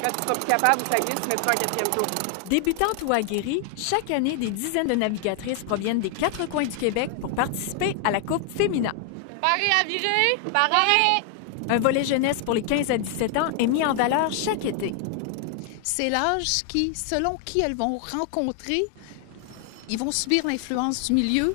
Quand tu seras plus capable ou ça glisse, tu mettras un quatrième tour. Débutantes ou aguerries, chaque année, des dizaines de navigatrices proviennent des 4 coins du Québec pour participer à la Coupe Femina. Paré à virer! Paré! Un volet jeunesse pour les 15 à 17 ans est mis en valeur chaque été. C'est l'âge qui, selon qui elles vont rencontrer, ils vont subir l'influence du milieu,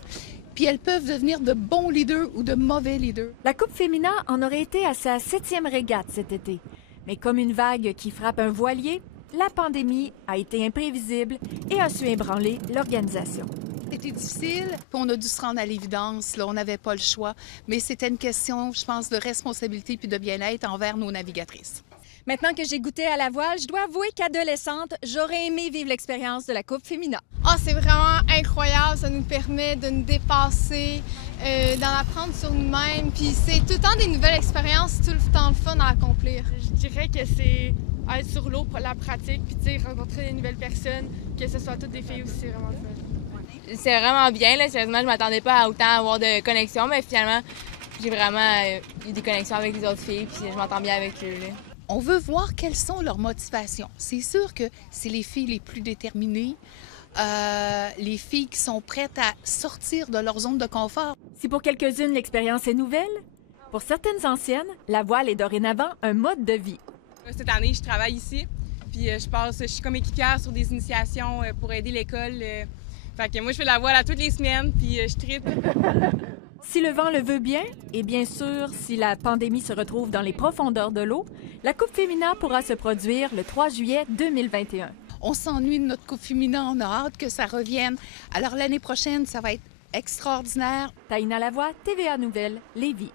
puis elles peuvent devenir de bons leaders ou de mauvais leaders. La Coupe Femina en aurait été à sa 7e régate cet été. Mais comme une vague qui frappe un voilier, la pandémie a été imprévisible et a su ébranler l'organisation. C'était difficile, puis on a dû se rendre à l'évidence, là, on n'avait pas le choix, mais c'était une question, je pense, de responsabilité puis de bien-être envers nos navigatrices. Maintenant que j'ai goûté à la voile, je dois avouer qu'adolescente, j'aurais aimé vivre l'expérience de la Coupe Femina. Ah, c'est vraiment incroyable, ça nous permet de nous dépasser, d'en apprendre sur nous-mêmes, puis c'est tout le temps des nouvelles expériences, tout le temps le fun à accomplir. Je dirais que c'est être sur l'eau pour la pratique, puis rencontrer des nouvelles personnes, que ce soit toutes des filles aussi, c'est vraiment le fun. C'est vraiment bien, là. Sérieusement, je m'attendais pas à autant avoir de connexions, mais finalement, j'ai vraiment eu des connexions avec les autres filles, puis je m'entends bien avec eux, là. On veut voir quelles sont leurs motivations. C'est sûr que c'est les filles les plus déterminées, les filles qui sont prêtes à sortir de leur zone de confort. Si pour quelques-unes l'expérience est nouvelle, pour certaines anciennes, la voile est dorénavant un mode de vie. Cette année, je travaille ici, puis je suis comme équipière sur des initiations pour aider l'école. Fait que moi, je fais la voile à toutes les semaines, puis je tripe. Si le vent le veut bien, et bien sûr, si la pandémie se retrouve dans les profondeurs de l'eau, la Coupe Femina pourra se produire le 3 juillet 2021. On s'ennuie de notre Coupe Femina, on a hâte que ça revienne. Alors l'année prochaine, ça va être extraordinaire. Taïna Lavoie, TVA Nouvelles, Lévis.